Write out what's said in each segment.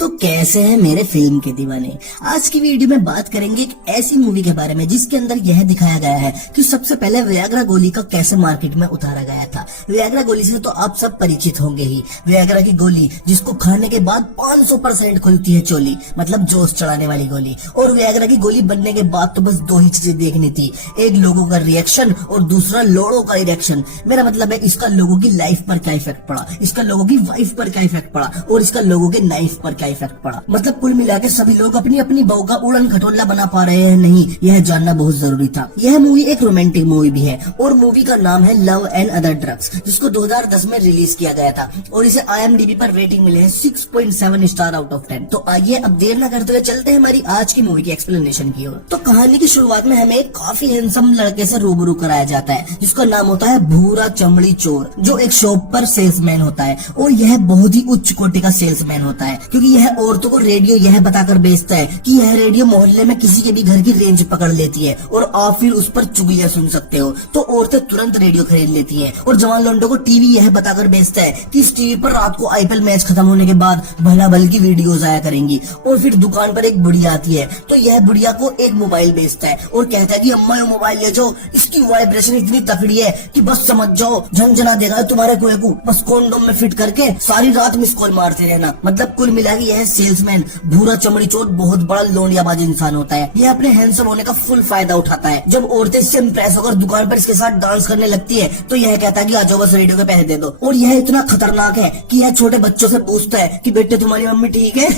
तो कैसे हैं मेरे फिल्म के दीवाने। आज की वीडियो में बात करेंगे एक ऐसी मूवी के बारे में जिसके अंदर यह दिखाया गया है कि सबसे पहले वियाग्रा गोली का कैसे मार्केट में उतारा गया था। वियाग्रा गोली से तो आप सब परिचित होंगे ही। वियाग्रा की गोली जिसको खाने के बाद 500% खुलती है चोली, मतलब जोश चढ़ाने वाली गोली। और वियाग्रा की गोली बनने के बाद तो बस दो ही चीजें देखनी थी, एक लोगों का रिएक्शन और दूसरा लोड़ों का रिएक्शन। मेरा मतलब है इसका लोगों की लाइफ पर क्या इफेक्ट पड़ा, इसका लोगों की वाइफ पर क्या इफेक्ट पड़ा और इसका लोगों के नाइफ पर क्या इफेक्ट पड़ा। मतलब कुल मिला के सभी लोग अपनी अपनी बहू का उड़न खटोला बना पा रहे हैं नहीं, यह जानना बहुत जरूरी था। यह मूवी एक रोमांटिक मूवी भी है और मूवी का नाम है लव एंड अदर ड्रग्स, जिसको 2010 में रिलीज किया गया था और इसे IMDb पर रेटिंग मिले हैं 6.7 स्टार आउट ऑफ 10। तो आइए अब देर न करते हुए चलते हैं हमारी आज की मूवी की एक्सप्लेनेशन की ओर। तो कहानी की शुरुआत में हमें एक काफी हैंडसम लड़के से रूबरू कराया जाता है जिसका नाम होता है भूरा चमड़ी चोर, जो एक शॉप पर सेल्समैन होता है। और यह बहुत ही उच्च कोटि का सेल्समैन होता है क्योंकि यह औरतों को रेडियो यह बताकर बेचता है कि यह रेडियो मोहल्ले में किसी के भी घर की रेंज पकड़ लेती है और आप फिर उस पर चुगलियां सुन सकते हो। तो औरतें तुरंत रेडियो खरीद लेती हैं। और जवान लौंडों को टीवी यह बताकर बेचता है कि इस टीवी पर रात को IPL मैच खत्म होने के बाद भला भल की वीडियोस आया करेंगी। और फिर दुकान पर एक बुढ़िया आती है तो यह बुढ़िया को एक मोबाइल बेचता है और कहता है कि अम्मा ये मोबाइल ले जाओ, इसकी वाइब्रेशन इतनी तकड़ी है कि बस समझ जाओ झंझना देगा तुम्हारे कुएं को, बस कॉन्डोम में फिट करके सारी रात मिस कॉल मारते रहना। मतलब कुल मिला के यह सेल्समैन भूरा चमड़ी चोर बहुत बड़ा लोंडियाबाज इंसान होता है। यह अपने हैंडसम होने का फुल फायदा उठाता है। जब औरतें इससे इम्प्रेस होकर दुकान पर इसके साथ डांस करने लगती है तो यह कहता है कि आ जाओ बस रेडियो के पैसे दे दो। और यह इतना खतरनाक है कि यह छोटे बच्चों से पूछता है कि बेटे तुम्हारी मम्मी ठीक है।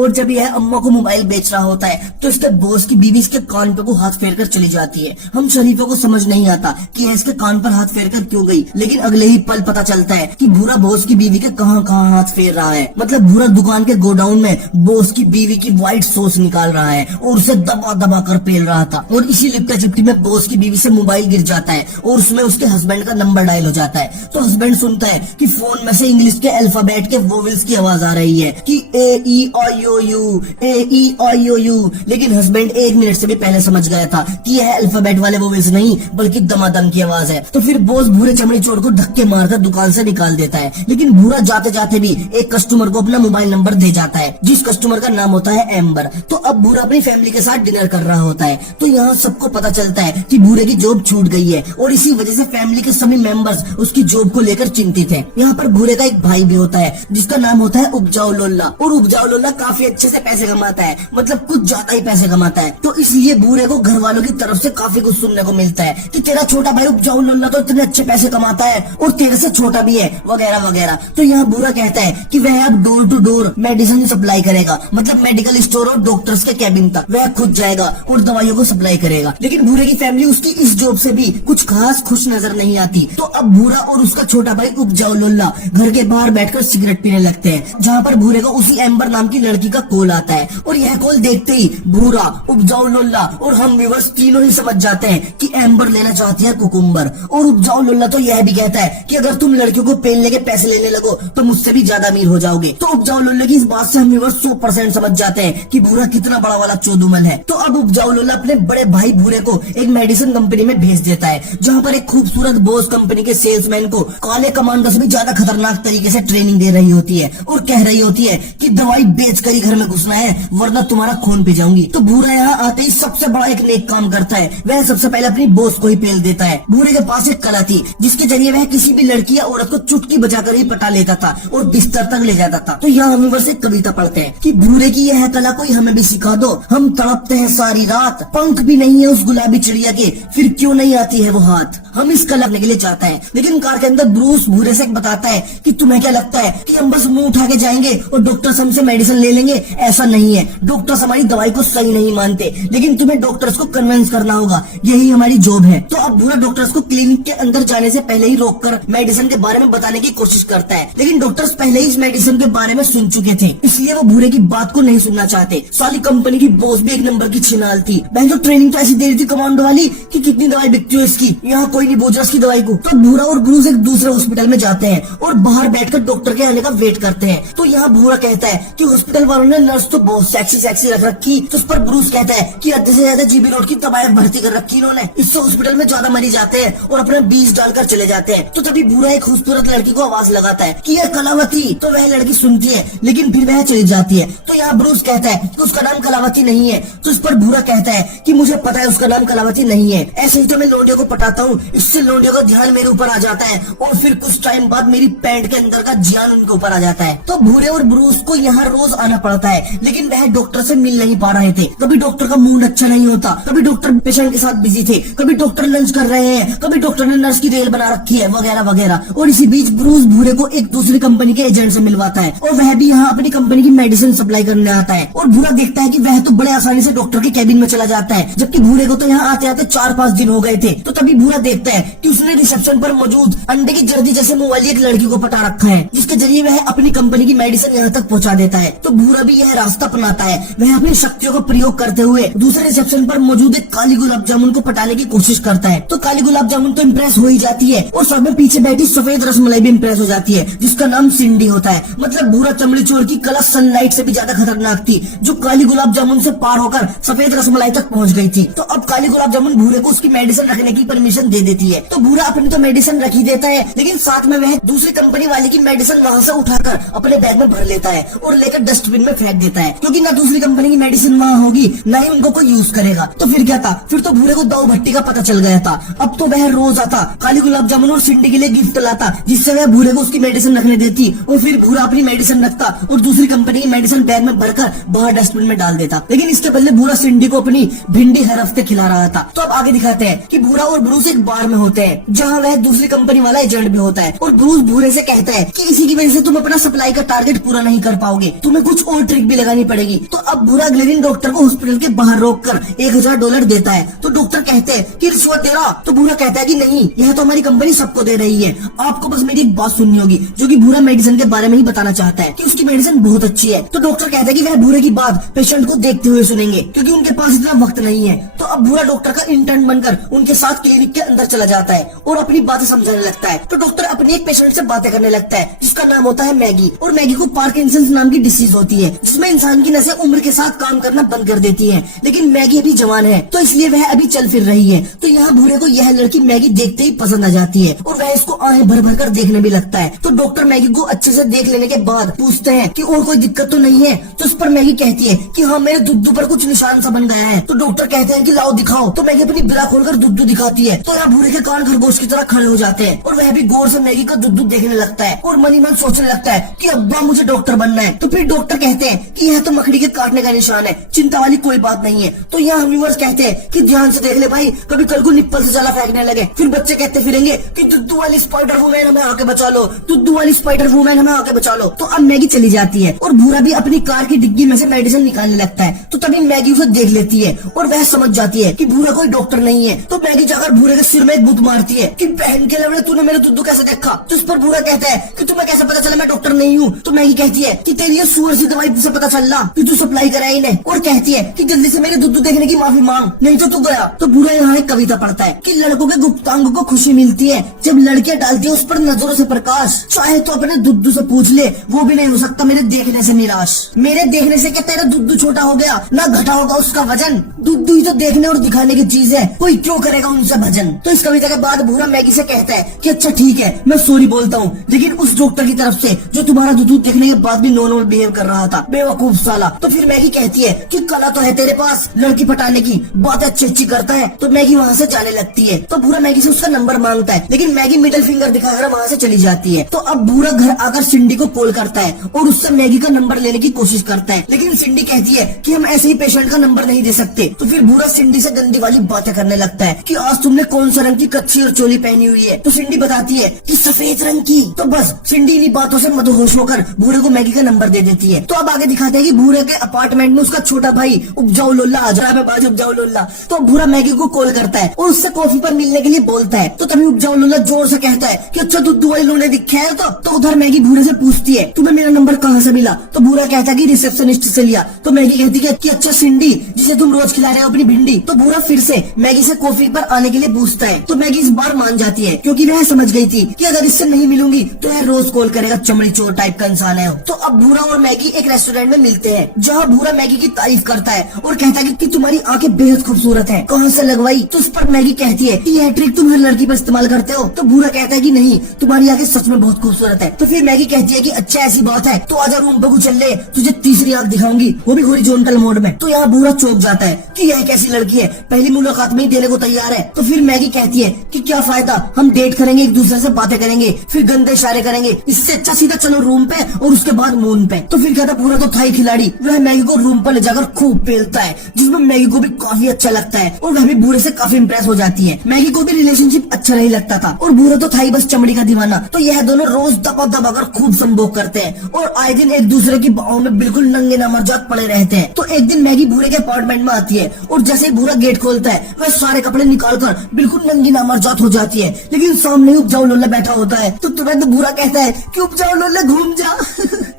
और जब यह अम्मा को मोबाइल बेच रहा होता है तो इसके बॉस की बीवी इसके कान पे को हाथ फेर कर चली जाती है। हम शरीफों को समझ नहीं आता कि यह इसके कान पर हाथ फेर कर क्यों गई, लेकिन अगले ही पल पता चलता है कि भूरा बॉस की बीवी के कहां कहां हाथ फेर रहा है। मतलब भूरा दुकान के गोडाउन में बॉस की बीवी की व्हाइट सॉस निकाल रहा है और उसे दबा दबा कर पेल रहा था। और इसी लिपटा चिपटी में बॉस की बीवी से मोबाइल गिर जाता है और उसमें उसके हस्बैंड का नंबर डायल हो जाता है। तो हस्बैंड सुनता है कि फोन में से इंग्लिश के अल्फाबेट के वोवेल्स की आवाज आ रही है कि AEIOU AEIOU। लेकिन हस्बैंड 1 मिनट से भी पहले समझ गया था कि यह अल्फाबेट वाले वोवेल्स नहीं बल्कि दमादम की आवाज है। तो फिर बॉस भूरे चमड़ी चोर को धक्के मारकर दुकान से निकाल देता है। लेकिन भूरा जाते जाते भी एक कस्टमर को अपना मोबाइल नंबर दे जाता है जिस कस्टमर का नाम होता है एम्बर। तो अब भूरा अपनी फैमिली के साथ डिनर कर रहा होता है तो यहाँ सबको पता चलता है कि भूरे की जॉब छूट गई है और इसी वजह से फैमिली के सभी मेंबर्स उसकी जॉब को लेकर चिंतित हैं। यहाँ पर भूरे का एक भाई भी होता है जिसका नाम होता है उपजाऊ लोल्ला। और उपजाऊ लोल्ला काफी अच्छे से पैसे कमाता है, मतलब कुछ ज्यादा ही पैसे कमाता है। तो इसलिए भूरे को घर वालों की तरफ से काफी कुछ सुनने को मिलता है कि तेरा छोटा भाई उपजाऊ लोल्ला तो इतने अच्छे पैसे कमाता है और तेरे से छोटा भी है वगैरह वगैरह। तो यहाँ भूरा कहता है कि वह अब door to door medicine supply करेगा, मतलब मेडिकल स्टोर और डॉक्टर्स के कैबिन तक वह खुद जाएगा और दवाइयों को सप्लाई करेगा। लेकिन भूरे की फैमिली उसकी इस जॉब से भी कुछ खास खुश नजर नहीं आती। तो अब भूरा और उसका छोटा भाई उपजाऊ लोल्ला घर के बाहर बैठकर सिगरेट पीने लगते हैं, जहाँ पर भूरे को उसी एम्बर नाम की लड़की का कॉल आता है। और यह कॉल देखते ही भूरा, उपजाऊ लोल्ला और हम व्यूअर्स तीनों ही समझ जाते हैं कि एम्बर लेना चाहती है कुकुम्बर। और उपजाऊ लोल्ला तो यह भी कहता है कि अगर तुम लड़कियों को पेलने के पैसे लेने लगो तो मुझसे भी ज्यादा अमीर हो जाओगे। तो उपजाऊ लोल्ला की इस बात से हम व्यूअर्स 100% समझ जाते हैं कि भूरा कितना बड़ा वाला चोदुमल है। तो अब उपजाऊ लोल्ला अपने बड़े भाई भूरे को एक मेडिसिन कंपनी में भेज देता है जहाँ पर एक खूबसूरत बॉस कंपनी के सेल्समैन को काले कमांडो से भी ज्यादा खतरनाक तरीके से ट्रेनिंग दे रही होती है और कह रही होती है कि दवाई बेच कर ही घर में घुसना है वरना तुम्हारा खून पी जाऊंगी। तो भूरा यहाँ आते ही सबसे बड़ा एक नेक काम करता है, वह सबसे पहले अपनी बॉस को ही पेल देता है। भूरे के पास एक कला थी जिसके जरिए वह किसी भी लड़की या औरत को चुटकी बजाकर ही पटा लेता था और बिस्तर तक ले जाता था। तो यहाँ हम बस एक कविता पढ़ते हैं कि भूरे की यह कला कोई हमें भी सिखा दो, हम तड़पते हैं सारी रात, पंख भी नहीं है उस गुलाबी चिड़िया के, फिर क्यों नहीं आती है वो हाथ। हम इस कला करने के लिए चाहता है। लेकिन कार के अंदर ब्रूस भूरे से बताता है कि तुम्हें क्या लगता है कि हम बस मुंह उठा के जाएंगे और डॉक्टर्स हमसे मेडिसिन ले लेंगे? ऐसा नहीं है, डॉक्टर्स हमारी दवाई को सही नहीं मानते, लेकिन तुम्हें डॉक्टर्स को कन्विंस करना होगा, यही हमारी जॉब है। तो अब भूरा डॉक्टर्स को क्लिनिक के अंदर जाने से पहले ही रोककर मेडिसिन के बारे में बताने की कोशिश करता है। लेकिन डॉक्टर्स पहले ही इस मेडिसिन के बारे में सुन चुके थे, इसलिए वो भूरे की बात को नहीं सुनना चाहते। साली कंपनी की बॉस भी एक नंबर की छिनाल थी। बहन तो ट्रेनिंग तो ऐसी दे रही थी कमांडो वाली कि कितनी दवाई बिकती है इसकी, यहाँ कोई नहीं बोझ की दवाई को। तो भूरा और ब्रूस एक दूसरे हॉस्पिटल में जाते हैं और बाहर बैठकर डॉक्टर के आने का वेट करते हैं। तो यहाँ भूरा कहता है कि हॉस्पिटल वालों ने नर्स तो बहुत सेक्सी रख रखी। तो उस पर ब्रूस कहता है कि आधे से ज्यादा जीबी रोड की दवाएं भर्ती कर रखी इन्होंने, इससे हॉस्पिटल में ज्यादा मरीज आते हैं और अपना बीज डालकर चले जाते हैं। तो तभी भूरा एक खूबसूरत लड़की को आवाज लगाता है कि यह कलावती। तो वह लड़की सुनती है लेकिन फिर वह चली जाती है। तो यहाँ ब्रूस कहता है कि उसका नाम कलावती नहीं है। तो इस पर भूरा कहता है कि मुझे पता है उसका नाम कलावती नहीं है, ऐसे ही तो मैं लोंडियों को पटाता हूँ, इससे लोंडियों का ध्यान मेरे ऊपर आ जाता है और फिर कुछ टाइम बाद मेरी पैंट के अंदर का ज्ञान उनके ऊपर आ जाता है। तो भूरे और ब्रूस को यहाँ रोज आना पड़ता है, लेकिन वह डॉक्टर से मिल नहीं पा रहे थे। कभी डॉक्टर का मूड अच्छा नहीं होता, कभी डॉक्टर पेशेंट के साथ बिजी थे, कभी डॉक्टर लंच कर रहे हैं, कभी डॉक्टर ने नर्स की रेल बना रखी है, वगैरह वगैरह। और इसी बीच ब्रूस भूरे को एक दूसरी कंपनी के एजेंट से मिलवाता है और वह भी यहाँ अपनी कंपनी की मेडिसिन सप्लाई करने आता है। और भूरा देखता है कि वह तो बड़े आसानी से डॉक्टर के कैबिन में चला जाता है, जबकि भूरे को तो यहाँ आते आते 4-5 दिन हो गए थे। तो तभी भूरा देखता है कि उसने रिसेप्शन पर मौजूद अंडे की जर्दी जैसे मुंह वाली एक लड़की को पटा रखा है, जिसके जरिए वह अपनी कंपनी की मेडिसिन यहाँ तक पहुँचा देता है। तो भूरा भी यह रास्ता अपनाता है, वह अपनी शक्तियों का प्रयोग करते हुए दूसरे रिसेप्शन पर मौजूद एक काली गुलाब जामुन को पटाने की कोशिश करता है। तो काली गुलाब जामुन तो इम्प्रेस हो ही जाती है और सब में पीछे बैठी सफेद रसमलाई भी इम्प्रेस हो जाती है, जिसका नाम सिंडी होता है। मतलब भूरा चमड़ी चोर की कला सनलाइट से भी ज्यादा खतरनाक थी, जो काली गुलाब जामुन से पार होकर सफेद रसमलाई तक पहुंच गई थी। तो अब काली गुलाब जामुन भूरे को उसकी मेडिसिन रखने की परमिशन दे देती है। तो भूरा अपनी तो मेडिसिन रख ही देता है, लेकिन साथ में वह दूसरी कंपनी वाले की मेडिसिन वहाँ से उठाकर अपने बैग में भर लेता है और लेकर डस्टबिन में फेंक देता है, क्योंकि ना दूसरी कंपनी की मेडिसिन वहाँ होगी, ना ही उनको कोई यूज करेगा। तो फिर क्या था, फिर तो भूरे को दाऊ भट्टी का पता चल गया था। अब तो वह रोज आता, काली गुलाब जामुन और सिंडी के लिए गिफ्ट लाता, जिससे वह भूरे को उसकी मेडिसिन रखने देती और फिर भूरा अपनी मेडिसिन रखता और दूसरी कंपनी की मेडिसिन बैग में भरकर बाहर डस्टबिन में डाल देता। लेकिन इसके बदले भूरा सिंडी को अपनी भिंडी हर हफ्ते खिला रहा था। तो अब आगे दिखाते हैं कि भूरा और ब्रूस एक बार में होते हैं, जहाँ वह दूसरी कंपनी वाला एजेंट भी होता है। और ब्रूस भूरे से कहता है कि इसी की वजह से तुम अपना सप्लाई का टारगेट पूरा नहीं कर पाओगे, तुम्हें कुछ और ट्रिक भी लगानी पड़ेगी। तो अब भूरा अगले दिन डॉक्टर को हॉस्पिटल के बाहर रोककर $1000 देता है। तो डॉक्टर कहते हैं कि रिश्वत दे रहा। तो भूरा कहता है कि नहीं, यह तो हमारी कंपनी सबको दे रही है, आपको बस मेरी एक बात सुननी होगी। जो कि भूरा मेडिसिन के बारे में ही बताना चाहता है कि उसकी मेडिसिन बहुत अच्छी है। तो डॉक्टर कहता है कि वह भूरे की बात पेशेंट को देखते हुए सुनेंगे, क्योंकि उनके पास इतना वक्त नहीं है। तो अब भूरा डॉक्टर का इंटर्न बनकर उनके साथ क्लिनिक के अंदर चला जाता है और अपनी बातें समझाने लगता है। तो डॉक्टर अपने एक पेशेंट से बातें करने लगता है, जिसका नाम होता है मैगी। और मैगी को पार्किंसंस नाम की डिसीज होती है, जिसमें इंसान की नसें उम्र के साथ काम करना बंद कर देती है। लेकिन मैगी अभी जवान है, तो इसलिए वह अभी चल फिर रही है। तो यहाँ भूरे को यह लड़की मैगी देखते ही पसंद आ जाती है और वह इसको आहें भर भर कर देखने भी लगता है। तो डॉक्टर मैगी को अच्छे से देख लेने के बाद पूछते हैं कि और कोई दिक्कत तो नहीं है। तो उस पर मैगी कहती है कि हाँ, मेरे दुद्दू पर कुछ निशान सा बन गया है। तो डॉक्टर कहते हैं कि लाओ दिखाओ। तो मैगी अपनी बिरा खोलकर दुद्दू दिखाती है। तो यहाँ भूरे के कान खरगोश की तरह खड़े हो जाते हैं और वह भी गौर से मैगी का दुद्दू देखने लगता है और मन ही मन सोचने लगता है कि अब्बा मुझे डॉक्टर बनना है। तो फिर डॉक्टर कहते हैं कि यह तो मकड़ी के काटने का निशान है, चिंता वाली कोई बात नहीं है। तो यहाँ व्यूअर्स कहते हैं कि ध्यान से देख ले भाई, कभी कल को निप्पल से जला फेंकने लगे। फिर बच्चे कहते फिरेंगे कि दुद्दू वाली स्पाइडर वुमैन हमें आके बचा लो, दुद्दू वाली स्पाइडर वुमैन हमें आके बचा लो। तो अब मैगी चली जाती है और भूरा भी अपनी कार की डिग्गी में से मेडिसिन निकालने लगता है। तो तभी मैगी उसे देख लेती है और वह समझ जाती है कि भूरा कोई डॉक्टर नहीं है। तो मैगी जाकर भूरे के सिर में एक बुत मारती है कि बहन के लवड़े, तूने मेरे दुद्दू कैसे देखा। तो इस पर भूरा कहता है कि तुम्हें कैसे पता चला मैं डॉक्टर नहीं हूँ। तो मैगी कहती है कि तेरी ये सुअर सी दवाई से पता चल रहा कि तू सप्लाई कराई इन्हें, और कहती है कि जल्दी से मेरे दुद्दू देखने की माफी मांग, नहीं तो तू गया। तो भूरा यहाँ एक कविता पढ़ता है कि लड़कों के गुप्तांग को खुशी मिलती है जब लड़कियां डालती है उस पर नजरों से प्रकाश, चाहे तो अपने दुद्दू से पूछ ले, वो भी नहीं हो सकता मेरे देखने से निराश। मेरे देखने से क्या तेरा दुद्दू छोटा हो गया, ना घटा होगा उसका वजन, दुद्दू ही तो देखने और दिखाने की चीज है, कोई क्यों करेगा उनसे भजन। तो इस कविता के बाद भूरा मैगी से कहता है कि अच्छा ठीक है, मैं सॉरी बोलता हूँ, लेकिन उस डॉक्टर की तरफ से जो तुम्हारा दुद्दू देखने के बाद भी नॉर्मल बिहेव कर रहा था, बेवकूफ साला। तो फिर मैगी कहती है कि कला तो है तेरे पास, लड़की पटाने की बात अच्छी अच्छी करता है। तो मैगी वहाँ से जाने लगती है। तो भूरा मैगी से उसका नंबर मांगता है, लेकिन मैगी मिडिल फिंगर दिखाकर वहाँ से चली जाती है। तो अब भूरा घर आकर सिंडी को कॉल करता है और उससे मैगी का नंबर लेने की कोशिश करता है, लेकिन सिंडी कहती है कि हम ऐसे ही पेशेंट का नंबर नहीं दे सकते। तो फिर भूरा सिंडी से गंदी वाली बातें करने लगता है कि आज तुमने कौन सा रंग की कच्ची और चोली पहनी हुई है। तो सिंडी बताती है कि सफेद रंग की। तो बस सिंडी इन्हीं बातों से मदहोश होकर भूरे को मैगी का नंबर दे देती है। तो अब आगे दिखाते हैं कि भूरे के अपार्टमेंट में उसका छोटा भाई उपजाऊ लोल्ला आ जाए, उपजाऊ लोल्ला। तो भूरा मैगी को कॉल करता है और उससे कॉफी पर मिलने के लिए बोलता है। तो तभी उपजाऊ लोल्ला जोर से कहता है कि अच्छा दुद्दू वाली लोने दिखे है। तो उधर मैगी भूरे से पूछती है तुम्हें मेरा नंबर कहाँ से मिला। तो भूरा कहता है कि रिसेप्शनिस्ट से लिया। तो मैगी कहती है कि अच्छा सिंडी जिसे तुम रोज खिला रहे हो अपनी भिंडी। तो भूरा फिर से मैगी से कॉफी पर आने के लिए पूछता है। तो मैगी इस बार मान जाती है, क्योंकि वह समझ गई थी कि अगर इससे नहीं मिलूंगी तो यह रोज कॉल करेगा, चमड़ी चोर टाइप का इंसान है। तो अब भूरा और मैगी एक रेस्टोरेंट में मिलते हैं, जहाँ भूरा मैगी की तारीफ करता है और कहता है कि तुम्हारी आंखें बेहद खूबसूरत है, कहाँ से लगवाई। तो उस पर मैगी कहती है कि यह ट्रिक तुम हर लड़की पर इस्तेमाल करते हो। तो भूरा कहता है कि नहीं, तुम्हारी आंखें सच में बहुत खूबसूरत है। तो फिर मैगी कहती है कि अच्छा ऐसी बात है तो आजा रूम पे चल ले, तुझे तीसरी आंख दिखाऊंगी, वो भी हॉरिजॉन्टल मोड में। तो यहाँ भूरा चौंक जाता है कि यह कैसी लड़की है, पहली मुलाकात में ही देने को तैयार है। तो फिर मैगी कहती है कि क्या फायदा, हम डेट करेंगे, एक दूसरे से बातें करेंगे, फिर गंदे इशारे करेंगे, इससे अच्छा सीधा चलो रूम पे और उसके बाद मून पे। तो फिर कहता भूरा तो था ही खिलाड़ी, वह मैगी को रूम पर ले जाकर खूब पेलता है, जिसमें मैगी को भी काफी अच्छा लगता है और वह भी भूरे से काफी इंप्रेस हो जाती है। मैगी को भी रिलेशनशिप अच्छा नहीं लगता था और भूरा तो था ही बस चमड़ी का दीवाना। तो यह दोनों रोज दबा दबा कर खूब संभोग करते हैं और आए दिन एक दूसरे की बाहों में बिल्कुल नंगे नामर्जात पड़े रहते हैं। तो एक दिन मैगी भूरे के अपार्टमेंट में आती है और जैसे ही भूरा गेट खोलता है वह सारे कपड़े निकालकर बिल्कुल नंगी नामर्जात हो जाती है, लेकिन सामने उपजाऊ लोला बैठा होता है। तो तुरंत भूरा कहता है कि उपजाऊ लोला घूम जा।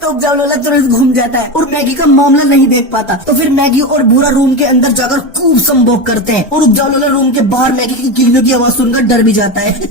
तो उपजाऊ लोला तुरंत घूम जाता है और मैगी का मामला नहीं देख पाता। तो फिर मैगी और भूरा रूम के अंदर जाकर खूब संभोग करते हैं और उपजाऊ लोला रूम के बाहर मैगी की कीलियों की आवाज सुनकर डर भी जाता है।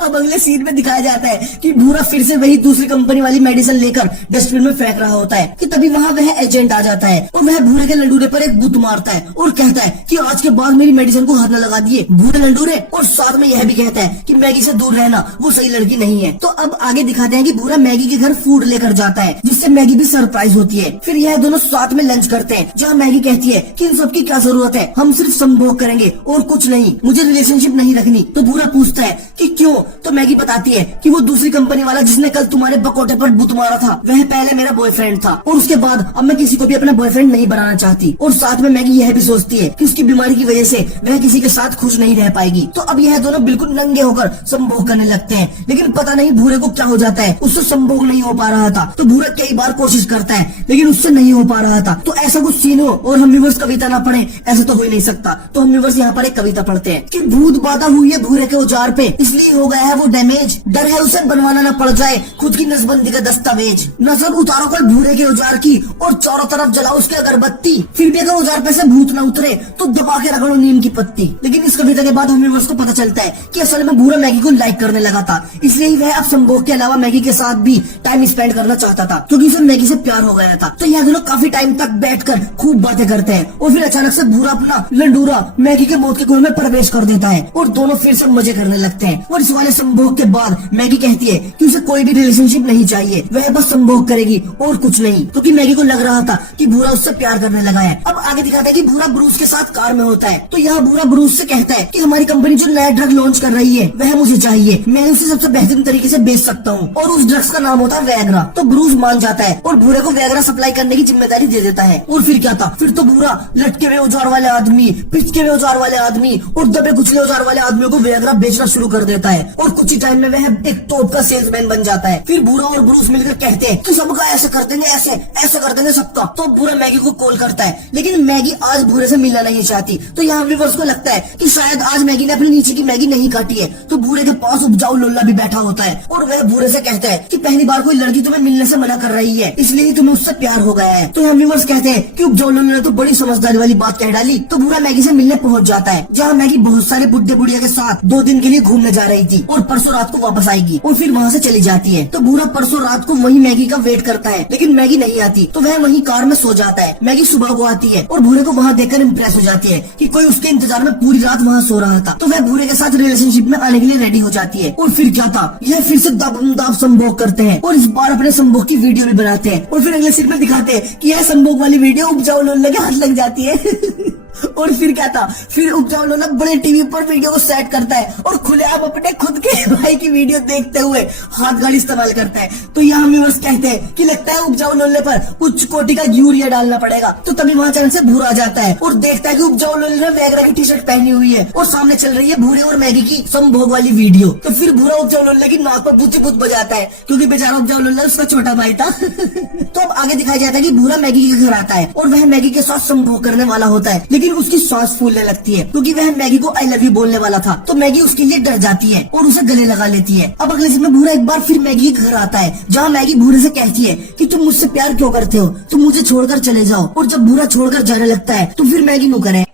अब अगले सीन में दिखाया जाता है कि भूरा फिर से वही दूसरी कंपनी वाली मेडिसिन लेकर डस्टबिन में फेंक रहा होता है कि तभी वहाँ वह एजेंट आ जाता है और वह भूरे के लंडूरे पर एक गुत मारता है और कहता है कि आज के बाद मेरी मेडिसिन को हाथ न लगा दिए भूरे लंडूरे, और साथ में यह भी कहता है कि मैगी से दूर रहना, वो सही लड़की नहीं है। तो अब आगे दिखाते हैं कि भूरा मैगी के घर फूड लेकर जाता है, जिससे मैगी भी सरप्राइज होती है। फिर यह दोनों साथ में लंच करते हैं, जहाँ मैगी कहती है कि इन सबकी क्या जरूरत है, हम सिर्फ संभोग करेंगे और कुछ नहीं, मुझे रिलेशनशिप नहीं रखनी। तो भूरा पूछता है कि क्यों? तो मैगी बताती है कि वो दूसरी कंपनी वाला जिसने कल तुम्हारे बकोटे पर बुत मारा था वह पहले मेरा बॉयफ्रेंड था और उसके बाद अब मैं किसी को भी अपना बॉयफ्रेंड नहीं बनाना चाहती। और साथ में मैगी यह भी सोचती है कि उसकी बीमारी की वजह से वह किसी के साथ खुश नहीं रह पाएगी। तो अब यह दोनों बिल्कुल नंगे होकर संभोग करने लगते हैं, लेकिन पता नहीं भूरे को क्या हो जाता है, उससे संभोग नहीं हो पा रहा था। तो भूरा कई बार कोशिश करता है लेकिन उससे नहीं हो पा रहा था। तो ऐसा कुछ सीन हो और हम व्यूअर्स कविता ना पढ़े, ऐसा तो हो ही नहीं सकता। तो हम व्यूअर्स यहाँ पर एक कविता पढ़ते हैं कि भूत बाधा हुई है भूरे के औजार पे, इसलिए हो गया है वो डैमेज, डर है उसे बनवाना न पड़ जाए खुद की नसबंदी का दस्तावेज। नजर उतारो कल भूरे के औजार की और चारों तरफ जलाओ उसकी अगरबत्ती, फिर भी अगर औजार पे से भूत न उतरे तो दबा के रगड़ो नीम की पत्ती। लेकिन इस कविता के बाद हमें को पता चलता है कि असल में भूरा मैगी को लाइक करने लगा था, इसलिए ही वह अब संभोग के अलावा मैगी के साथ भी टाइम स्पेंड करना चाहता था, क्योंकि उसे मैगी से प्यार हो गया था। तो यह दोनों काफी टाइम तक बैठकर खूब बातें करते हैं और फिर अचानक से भूरा अपना लंडूरा मैगी के मौत के कुएं में प्रवेश कर देता है और दोनों फिर से मजे करने लगते हैं। और इस वाले संभोग के बाद मैगी कहती है कि उसे कोई भी रिलेशनशिप नहीं चाहिए, वह बस संभोग करेगी और कुछ नहीं, क्योंकि मैगी को लग रहा था कि भूरा उससे प्यार करने लगा है। अब आगे दिखाता है कि भूरा ब्रूस के साथ कार में होता है। तो यहाँ भूरा ब्रूस से कहता है कि हमारी कंपनी जो नया ड्रग लॉन्च कर रही है वह मुझे चाहिए, मैं उसे सबसे बेहतरीन तरीके से बेच सकता हूँ और उस ड्रग्स का नाम होता है वैग्रा। तो ब्रूस मान जाता है और भूरे को वैग्रा सप्लाई करने की जिम्मेदारी दे देता है। और फिर क्या था, फिर तो भूरा लटके हुए औजार वाले आदमी, पिचके हुए औजार वाले आदमी और दबे कुचले औजार वाले आदमियों को वैग्रा बेचना शुरू कर देता है और कुछ ही टाइम में वह एक टॉप का सेल्समैन बन जाता है। फिर भूरा और ब्रूस मिलकर कहते हैं कि सबका ऐसे कर देंगे, ऐसे कर देंगे सबका। तो भूरा मैगी को कॉल करता है, लेकिन मैगी आज भूरे से मिलना नहीं चाहती। तो यहाँ व्यूअर्स को लगता है कि शायद आज मैगी ने अपने नीचे की मैगी नहीं काटी है। तो भूरे के पास उपजाऊ लोला भी बैठा होता है और वह भूरे से कहता है कि पहली बार कोई लड़की तुम्हें मिलने से मना कर रही है, इसलिए ही तुम्हें उससे प्यार हो गया है। तो यहाँ व्यूअर्स कहते हैं कि उपजाऊ लोला ने तो बड़ी समझदारी वाली बात कह डाली। तो भूरा मैगी से मिलने पहुंच जाता है, जहाँ मैगी बहुत सारे बुढ़े बुढ़िया के साथ 2 दिन के लिए घूमने जा रही थी और परसों रात को वापस आएगी और फिर वहाँ से चली जाती है। तो भूरा परसों रात को वही मैगी का वेट करता है, लेकिन मैगी नहीं आती। तो वह वही कार में सो जाता है। मैगी सुबह को आती है और भूरे को वहाँ देखकर इम्प्रेस हो जाती है कि कोई उसके इंतजार में पूरी रात वहाँ सो रहा था। तो वह भूरे के साथ रिलेशनशिप में आने के लिए रेडी हो जाती है। और फिर क्या था, यह फिर से दाब संभोग करते हैं और इस बार अपने संभोग की वीडियो भी बनाते हैं और फिर अगले सीन में दिखाते हैं कि यह संभोग वाली वीडियो उपजाऊ लोला के हाथ लग जाती है। और फिर क्या था, फिर उपजाऊ लोला बड़े टीवी पर वीडियो को सेट करता है और खुलेआम अपने खुद के भाई की वीडियो देखते हुए हाथ गाड़ी इस्तेमाल करता है। तो यहाँ व्यूअर्स कहते हैं कि लगता है उपजाऊ लोले पर उच्च कोटि का यूरिया डालना पड़ेगा। तो तभी वहाँ अचानक से भूरा आ जाता है और देखता है कि उपजाऊ लोले ने वैगरा की टी शर्ट पहनी हुई है और सामने चल रही है भूरे और मैगी की संभोग वाली वीडियो। तो फिर भूरा उपजाऊ लोले की नाक पर पूछे पूछ बजाता है, क्योंकि बेचारा उपजाऊ लोला उसका छोटा भाई था। तो अब आगे दिखाया जाता है कि भूरा मैगी के घर आता है और वह मैगी के साथ संभोग करने वाला होता है, लेकिन उसकी सांस फूलने लगती है क्योंकि वह मैगी को आई लव यू बोलने वाला था। तो मैगी उसके लिए डर जाती है और उसे गले लगा लेती है। अब अगले दिन में भूरा एक बार फिर मैगी के घर आता है, जहाँ मैगी भूरे से कहती है कि तुम मुझसे प्यार क्यों करते हो, तुम मुझे छोड़कर चले जाओ। और जब भूरा छोड़कर जाने लगता है तो फिर मैगी नु करे।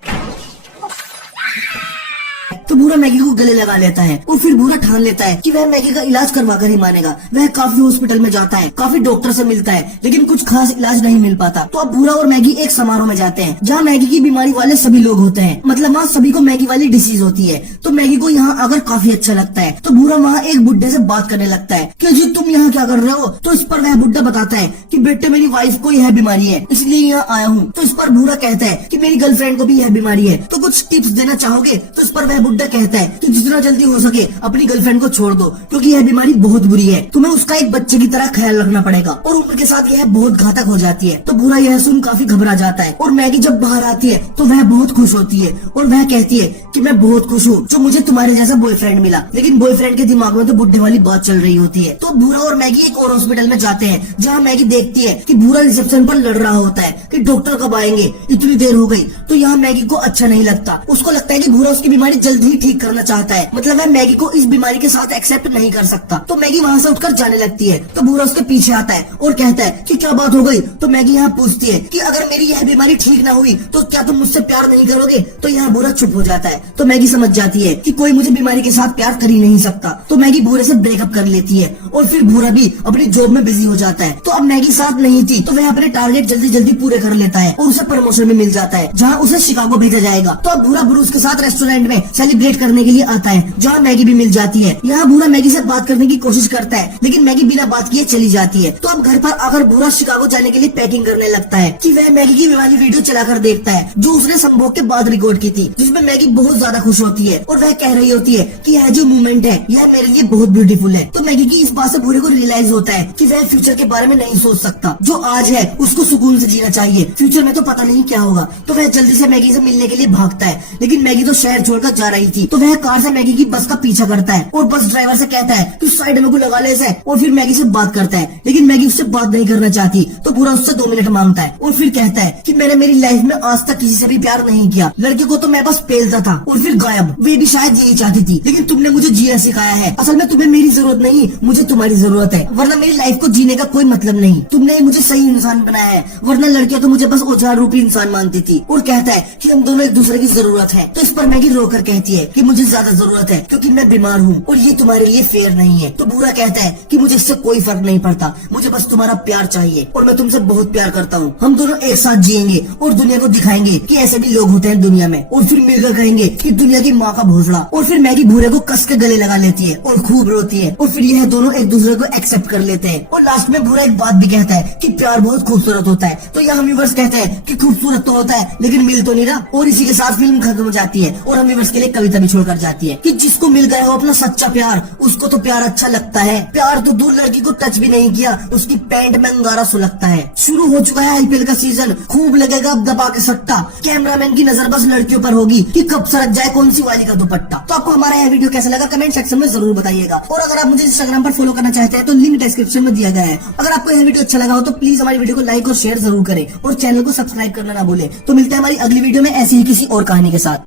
तो भूरा मैगी को गले लगा लेता है और फिर भूरा ठान लेता है कि वह मैगी का इलाज करवा कर ही मानेगा। वह काफी हॉस्पिटल में जाता है, काफी डॉक्टर से मिलता है, लेकिन कुछ खास इलाज नहीं मिल पाता। तो अब भूरा और मैगी एक समारोह में जाते हैं जहाँ मैगी की बीमारी वाले सभी लोग होते हैं, मतलब वहाँ सभी को मैगी वाली डिसीज होती है। तो मैगी को यहाँ आकर काफी अच्छा लगता है। तो भूरा वहाँ एक बुड्ढे से बात करने लगता है कि जी तुम यहाँ क्या कर रहे हो। तो इस पर वह बुड्ढा बताता है कि बेटे मेरी वाइफ को यह बीमारी है इसलिए यहाँ आया हूँ। तो इस पर भूरा कहता है कि मेरी गर्लफ्रेंड को भी यह बीमारी है, तो कुछ टिप्स देना चाहोगे। तो इस पर वह बुड्ढा कहता है कि जितना जल्दी हो सके अपनी गर्लफ्रेंड को छोड़ दो, क्योंकि यह बीमारी बहुत बुरी है, तुम्हें उसका एक बच्चे की तरह ख्याल रखना पड़ेगा और उम्र के साथ यह बहुत घातक हो जाती है। तो भूरा यह सुन काफी घबरा जाता है और मैगी जब बाहर आती है तो वह बहुत खुश होती है और वह कहती है कि मैं बहुत खुश हूँ जो मुझे तुम्हारे जैसा बॉयफ्रेंड मिला। लेकिन बॉयफ्रेंड के दिमाग में तो बुड्ढे वाली बात चल रही होती है। तो भूरा और मैगी एक और हॉस्पिटल में जाते हैं जहाँ मैगी देखती है कि भूरा रिसेप्शन पर लड़ रहा होता है कि डॉक्टर कब आएंगे, इतनी देर हो गई। तो यहाँ मैगी को अच्छा नहीं लगता, उसको लगता है कि भूरा उसकी बीमारी जल्द ही ठीक करना चाहता है, मतलब वह मैगी को इस बीमारी के साथ एक्सेप्ट नहीं कर सकता। तो मैगी वहाँ से उठकर जाने लगती है। तो भूरा उसके पीछे आता है और कहता है कि क्या बात हो गई। तो मैगी यहाँ पूछती है कि अगर मेरी यह बीमारी ठीक ना हुई तो क्या तुम मुझसे प्यार नहीं करोगे। तो यहाँ भूरा चुप हो जाता है। तो मैगी समझ जाती है कि कोई मुझे बीमारी के साथ प्यार कर ही नहीं सकता। तो मैगी भूरे से ब्रेकअप कर लेती है और फिर भूरा भी अपनी जॉब में बिजी हो जाता है। तो अब मैगी साथ नहीं थी तो वह अपने टारगेट जल्दी जल्दी पूरे कर लेता है और उसे प्रमोशन में मिल जाता है जहाँ उसे शिकागो भेजा जाएगा। तो अब भूरा ब्रूस के साथ रेस्टोरेंट में सेलिब्रेट करने के लिए आता है जहाँ मैगी भी मिल जाती है। यहाँ भूरा मैगी से बात करने की कोशिश करता है लेकिन मैगी बिना बात किए चली जाती है। तो अब घर पर आकर भूरा शिकागो जाने के लिए पैकिंग करने लगता है कि वह मैगी की वाली वीडियो चलाकर देखता है जो उसने संभोग के बाद रिकॉर्ड की थी, जिसमें मैगी बहुत ज्यादा खुश होती है और वह कह रही होती है कि यह जो मूवमेंट है यह मेरे लिए बहुत ब्यूटीफुल है। तो मैगी की इस बात से भूरे को रियलाइज होता है कि वह फ्यूचर के बारे में नहीं सोच सकता, जो आज है उसको सुकून से जीना चाहिए, फ्यूचर में तो पता नहीं क्या होगा। तो वह जल्दी से मैगी से मिलने के लिए भागता है, लेकिन मैगी तो शहर छोड़कर जा रही थी। तो वह कार से मैगी की बस का पीछा करता है और बस ड्राइवर से कहता है कि साइड में को लगा ले इसे, और फिर मैगी से बात करता है। लेकिन मैगी उससे बात नहीं करना चाहती तो पूरा उससे 2 मिनट मांगता है और फिर कहता है कि मैंने मेरी लाइफ में आज तक किसी से भी प्यार नहीं किया, लड़के को तो मैं बस पेलता था और फिर गायब। वे भी शायद यही चाहती थी, लेकिन तुमने मुझे जीना सिखाया है। असल में तुम्हें मेरी जरूरत नहीं, मुझे तुम्हारी जरूरत है, वरना मेरी लाइफ को जीने का कोई मतलब नहीं। तुमने मुझे सही इंसान बनाया है, वरना लड़कियां तो मुझे बस औजार रूपी इंसान मानती थी। और कहता है कि हम दोनों एक दूसरे की जरूरत है। तो इस पर मैगी रोकर कहती है कि मुझे ज्यादा जरूरत है क्योंकि मैं बीमार हूँ और ये तुम्हारे लिए फेयर नहीं है। तो भूरा कहता है कि मुझे इससे कोई फर्क नहीं पड़ता, मुझे बस तुम्हारा प्यार चाहिए और मैं तुमसे बहुत प्यार करता हूँ। हम दोनों एक साथ जिएंगे और दुनिया को दिखाएंगे कि ऐसे भी लोग होते हैं दुनिया में, और फिर मिलकर कहेंगे कि दुनिया की माँ का भोसड़ा। और फिर मैगी भूरे को कस के गले लगा लेती है और खूब रोती है और फिर यह दोनों एक दूसरे को एक्सेप्ट कर लेते हैं। और लास्ट में भूरा एक बात भी कहता है कि प्यार बहुत खूबसूरत होता है। तो यहाँ व्यूअर्स कहते हैं कि खूबसूरत तो होता है लेकिन मिल तो नहीं रहा। और इसी के साथ फिल्म खत्म हो जाती है और हम व्यूअर्स के लिए कविता भी छोड़कर जाती है कि जिसको मिल गया हो अपना सच्चा प्यार, उसको तो प्यार अच्छा लगता है। प्यार तो दूर लड़की को टच भी नहीं किया, उसकी पैंट में अंगारा सुलगता है। शुरू हो चुका है आईपीएल का सीजन, खूब लगेगा अब दबा के सट्टा। कैमरामैन की नजर बस लड़कियों पर होगी कि कब सरक जाए कौन सी वाली का दुपट्टा। तो आपको हमारा यह वीडियो कैसा लगा कमेंट सेक्शन में जरूर बताइएगा। और अगर आप मुझे इंस्टाग्राम पर फॉलो करना चाहते हैं तो लिंक डिस्क्रिप्शन में दिया गया है। अगर आपको यह वीडियो अच्छा लगा हो तो प्लीज हमारी वीडियो को लाइक और शेयर जरूर करें और चैनल को सब्सक्राइब करना ना भूलें। तो मिलते हैं हमारी अगली वीडियो में ऐसी ही किसी और कहानी के साथ।